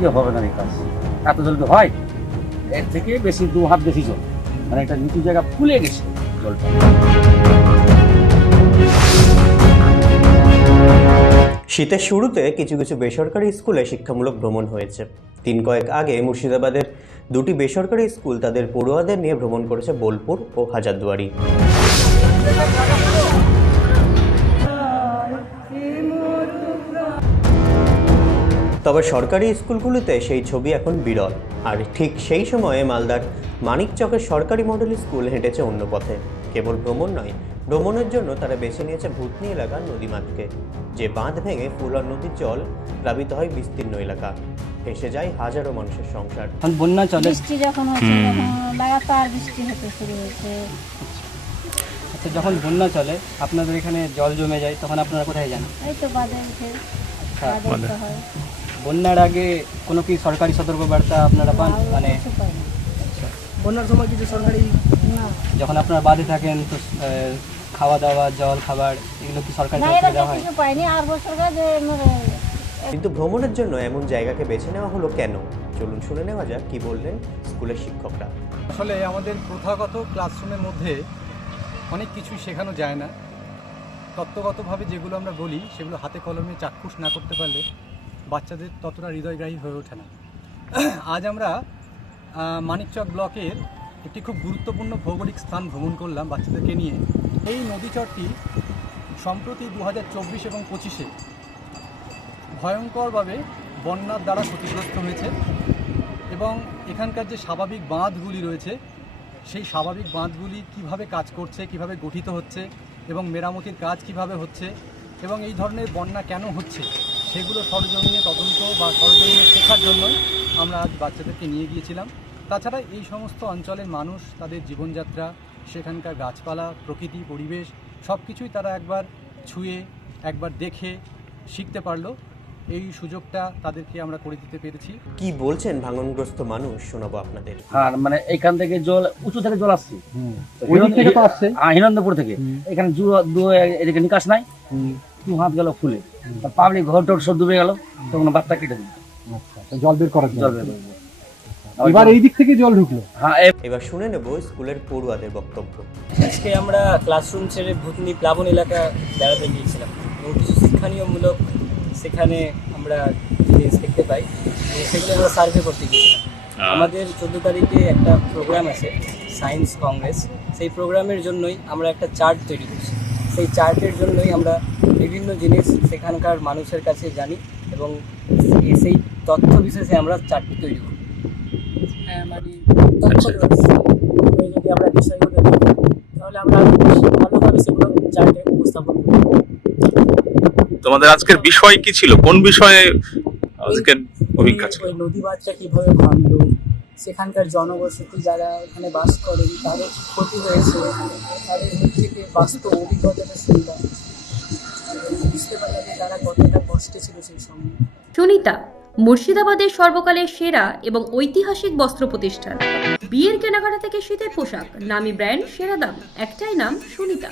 দিয়ে হবে না এই কাজ, এত জলদি হয়? এর থেকে বেশি 2 হাত বেশি জল, মানে একটা নিচু জায়গা ফুলে গেছে জলটা। শীতের শুরুতে কিছু কিছু বেসরকারি স্কুলে শিক্ষামূলক ভ্রমণ হয়েছে। দিন কয়েক আগে মুর্শিদাবাদের 2টি বেসরকারি স্কুল তাদের পড়ুয়াদের নিয়ে ভ্রমণ করেছে বোলপুর ও হাজারদুয়ারি। তবে সরকারি স্কুলগুলিতে সেই ছবি এখন বিরল। আর ঠিক সেই সময়ে মালদার মানিকচকের সরকারি মডেল স্কুল হেঁটেছে অন্য পথে। কেবল ভ্রমণ নয়, ভ্রমণের জন্য তারা বেছে নিয়েছে ভূতনি এলাকার নদীমাতকে, যে বাঁধ ভেঙে ফুলর নদীর জল প্লাবিত হয় বিস্তীর্ণ এলাকা, ভেসে যায় হাজারো মানুষের সংসার। বন্যা চলে, বৃষ্টি যখন হচ্ছে তখন লাগাতার বৃষ্টি হতে শুরু হয়েছে। আচ্ছা, যখন বন্যা চলে আপনাদের এখানে জল জমে যায়, তখন আপনারা কোথায় যান? এই তো বাদে উঠে বাদে উঠতে হয়। বন্যার আগে কোনো কি সরকারি সতর্কবার্তা আপনারা পান? মানে কিছু পাই না। বন্যার সময় কিছু সরকারি, না, যখন আপনারা বাদে থাকেন তো খাওয়া দাওয়া, জল খাবার এগুলো কি সরকারি না, তরফ এরা থেকে দেওয়া হয়? কিছু পাইনি। আর বছর যে কিন্তু ভ্রমণের জন্য এমন জায়গাকে বেছে নেওয়া হলো কেন? চলুন শুনে নেওয়া যাক কি বললেন স্কুলের শিক্ষকরা। আসলে আমাদের প্রথাগত ক্লাসরুমের মধ্যে অনেক কিছুই শেখানো যায় না। তত্ত্বগতভাবে যেগুলো আমরা বলি সেগুলো হাতে কলমে চাক্ষুষ না করতে পারলে বাচ্চাদের ততটা হৃদয়গ্রাহী হয়ে ওঠে না। আজ আমরা মানিকচক ব্লকের একটি খুব গুরুত্বপূর্ণ ভৌগোলিক স্থান ভ্রমণ করলাম বাচ্চাদেরকে নিয়ে। এই নদীচরটি সম্প্রতি 2024 এবং 25-এ ভয়ঙ্করভাবে বন্যার দ্বারা ক্ষতিগ্রস্ত হয়েছে এবং এখানকার যে স্বাভাবিক বাঁধগুলি রয়েছে সেই স্বাভাবিক বাঁধগুলি কিভাবে কাজ করছে, কিভাবে গঠিত হচ্ছে এবং মেরামতির কাজ কিভাবে হচ্ছে এবং এই ধরনের বন্যা কেন হচ্ছে সেগুলো সরজমিনে তদন্ত বা সরজমিনে শেখার জন্য আমরা আজ বাচ্চাদেরকে নিয়ে গিয়েছিলাম। তাছাড়া এই সমস্ত অঞ্চলের মানুষ, তাদের জীবনযাত্রা, সেখানকার গাছপালা, প্রকৃতি, পরিবেশ সব কিছুই তারা একবার ছুঁয়ে একবার দেখে শিখতে পারলো। এই সুযোগটা তাদেরকে আমরা করে দিতে পেরেছি। কি বলছেন ভাঙনগ্রস্ত মানুষ শোনাবো আপনাদের। হ্যাঁ, মানে এইখান থেকে জল উঁচু থেকে জল আসছে, ওই দিক থেকে তো আসছে। হিরণপুর থেকে। এখানে এদিকে নিকাশ নাই, 2 হাত গেল ফুলে, পাবলিক ঘর টর সব ডুবে গেল, তখন বাচ্চা কেটে দিল। জল বের করার জল বের করে। এবার এই দিক থেকে জল ঢুকলো। হ্যাঁ, এবার শুনে নেব স্কুলের পড়ুয়াদের বক্তব্য। আজকে আমরা ক্লাসরুম ছেড়ে ভূতনি প্লাবন এলাকা বেড়াতে গিয়েছিলাম এবং কিছু শিক্ষণীয়মূলক সেখানে আমরা জিনিস দেখতে পাই এবং সেগুলো আমরা সার্ভে করতে গিয়েছিলাম। আমাদের 14 তারিখে একটা প্রোগ্রাম আছে, সায়েন্স কংগ্রেস। সেই প্রোগ্রামের জন্যই আমরা একটা চার্ট তৈরি করছি। সেই চার্টের জন্যই আমরা বিভিন্ন জিনিস সেখানকার মানুষের কাছে জানি এবং সেই তথ্য বিশেষে আমরা চার্টটি তৈরি করি। হ্যাঁ, মানে তথ্য যদি আমরা বিষয়গুলো দেখি তাহলে আমরা আরো বেশি ভালোভাবে সেগুলো চার্টে উপস্থাপন করব। তোমাদের আজকের বিষয় কি ছিল? কোন বিষয়ে আজকের অভিজ্ঞতা ছিল? ওই নদী বাঁধটা কিভাবে ভাঙলো, সেখানকার জনবসতি যারা ওখানে বাস করেন তাদের কি ক্ষতি হয়েছে, তাদের মুখ থেকে বাস্তব অভিজ্ঞতাটা শুনলাম, বুঝতে পারলাম যে তারা কতটা কষ্টে ছিল সেই সময়। সুনিতা, মুর্শিদাবাদের সর্বকালের সেরা এবং ঐতিহাসিক বস্ত্র প্রতিষ্ঠান। বিয়ের কেনাকাটা থেকে শীতের পোশাক, নামি ব্র্যান্ড, সেরা দাম, একটাই নাম সুনিতা।